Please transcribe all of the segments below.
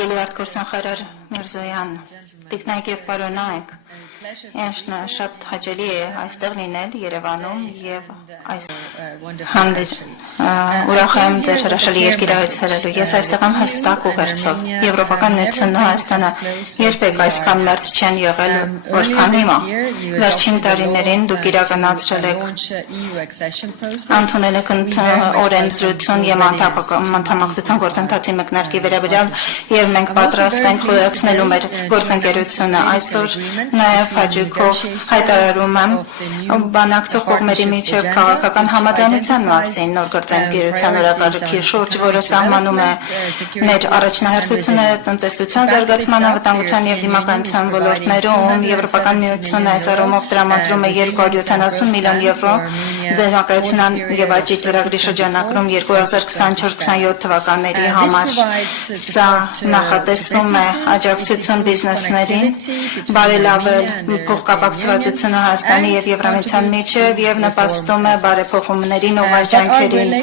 Հարգելի արտգործնախարար Միրզոյան, տիկնայք և պարոնայք, շատ հաճելի է այստեղ լինել Երևանում և այս ուրախ եմ ձեր հրաշալի երկիրահայցրելու։ Ես այստեղ եմ հստակ ուղերձով։ Եվրոպական միությունն ու Հայաստանը երբեք այսքան մերձ չեն եղել, որքան հիմա։ Վերջին տարիներին դուք իրականացրել եք ընդունել եք օրենսդրություն և անդամակցության գործընթացի մեկնարկի վերաբերյալ և մենք պատրաստ ենք խորացնելու մեր գործընկերությունը։ Այսօր նաև հաճույքով հայտարարում եմ բանակցող կողմերի միջև քաղաքական համաձայնության մասին նոր գործընկերության օրակարգի շուրջ, որը սահմանում է մեր առաջնահերթությունները տնտեսության զարգացման, անվտանգության և դիմակայության ոլորտներում։ Եվրոպական միությունը այս առումով տրամադրում է 270 միլիոն եվրո դիմակայության և աճի ծրագրի շրջանակում 2024-27 թվականների համար։ Սա նախատեսում է աջակցություն բիզնեսներին, բարելավել փոխկապակցվածությունը Հայաստանի և Եվրամիության միջև և նպաստում է բարեփոխումներին ու վայրէջքերին։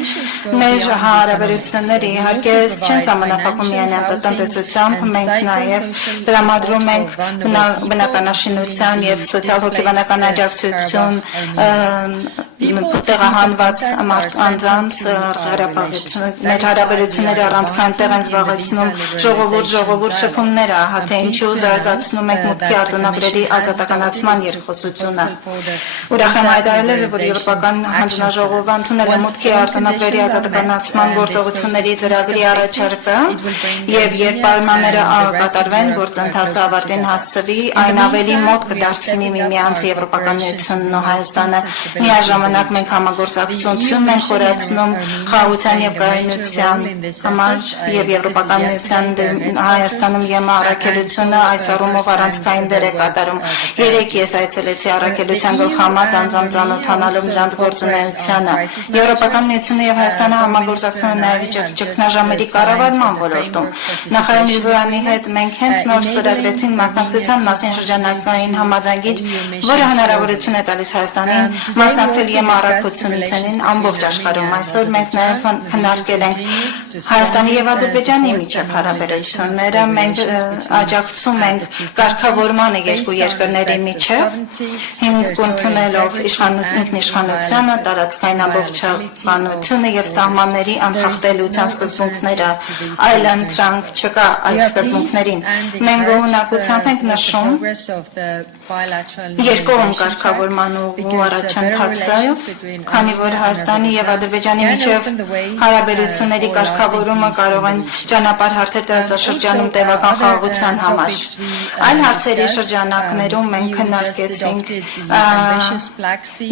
Մեր հարաբերությունները իհարկե չեն սահմանափակվում միայն տնտեսությամբ, մենք նաև տրամադրում ենք բնականաշինության և սոցիալ-հոգեբանական աջակցություն տեղահանված անձանց Ղարաբաղից։ Մեր հարաբերությունները առանցքային տեղ են զբաղեցնում ժողովուրդ շփումները, թե ինչու զարգացնում ենք մուտքի արտոնագրերի ազատականացման երկխոսությունը։ Ուրախ եմ հայտարարել, որ Եվրոպական հանձնաժողովը ընդունել է մուտքի արտոնագրերի ազատականացման գործողությունների ծրագրի առաջարկը և երբ պայմանները կատարվեն, գործընթացը ավարտին հասցվի, այն ավելի մոտ կդարձնի միմյանց Եվրոպական միությունն ու Հայաստանը։ Միաժամանակ մենք համագործակցություն ենք խորացնում խաղաղության և կայունության համար և Եվրոպական միության Հայաստանում ԵՄ առաքելությունը այս առումով առանցքային դեր է կատարում։ Երեկ ես այցելեցի առաքելության գլխամած անձամբ ծանոթանալով նրանց գործունեությանը։ Եվրոպական միությունը և Հայաստանը համագործակցում են նաև ճգնաժամերի կառավարման ոլորտում։ Նախարար Միրզոյանի հետ մենք հենց նոր ստորագրեցինք մասնակցության մասին շրջանակային համաձայնագիր, որը հնարավորություն է տալիս Հայաստանին մասնակցել ԵՄ առաքելություններին ամբողջ աշխարհում։ Այսօր մենք նաև քննարկել ենք Հայաստանի և Ադրբեջանի միջև հարաբերությունները, մենք աջակցում ենք կարգավորմանը երկու երկրների միջև, հիմք ընդունելով ինքնիշխանությունը, տարածքային ամբողջականությունը և սահմանների անխախտելիության սկզբունքները, այլընտրանք չկա այս սկզբունքներին։ Մենք գոհունակությամբ ենք նշում երկկողմ կարգավորման ուղու առաջընթացով, քանի որ Հայաստանի և Ադրբեջանի միջև հարաբերությունների կարգավորումը կարող են ճանապարհ հարթել տարածաշրջանում տևական խաղաղության համար։ Այլ հարցերի շրջանակներում մենք քննարկեցինք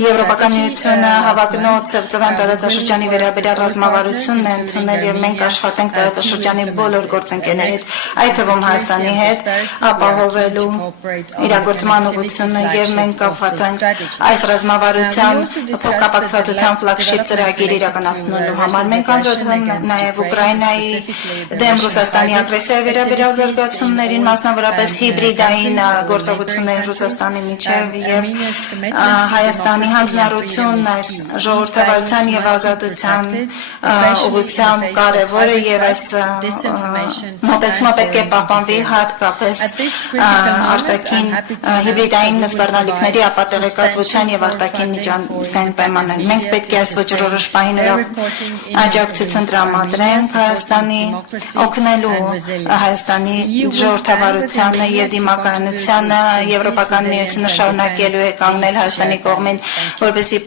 Եվրոպական միությունը հավակնոտ Սևծովյան տարածաշրջանի վերաբերյալ ռազմավարությունն է ընդունել և մենք աշխատենք տարածաշրջանի բոլոր գործընկերներից, այդ թվում Հայաստանի հետ ապահովելու իրագործման ուղղությունը և մենք կապված ենք այս ռազմավարության փոխկապակցվածության ֆլագշիփ ծրագիր իրականացնելու համար։ Մենք անդրադառնում ենք նաև Ուկրաինայի դեմ Ռուսաստանի ագրեսիայի վերաբերյալ զարգացումներին, մասնավորապես հիբրիդային գործողություններին Ռուսաստանի միջև և Հայաստանի հանձնառությունն այս ժողովրդավարության և ազատության ուղղությամբ կարևոր է և այս մոտեցումը պետք է պահպանվի հատկապես արտաքին հիբրիդային սպառնալիքների ապատեղեկատվության և արտաքին միջազգային պայմաններին։ Մենք պետք է այս ոճրորոշ պահին աջակցություն տրամադրենք Հայաստանի օգնելու Հայաստանի ժողովրդավարությանը և դիմակայունությանը։ Եվրոպական միությունը շարունակելու է կանգնել Հայաստանի կողմին, որպեսզի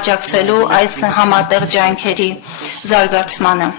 աջակցելու այս համատեղ ջանքերի զարգացմանը։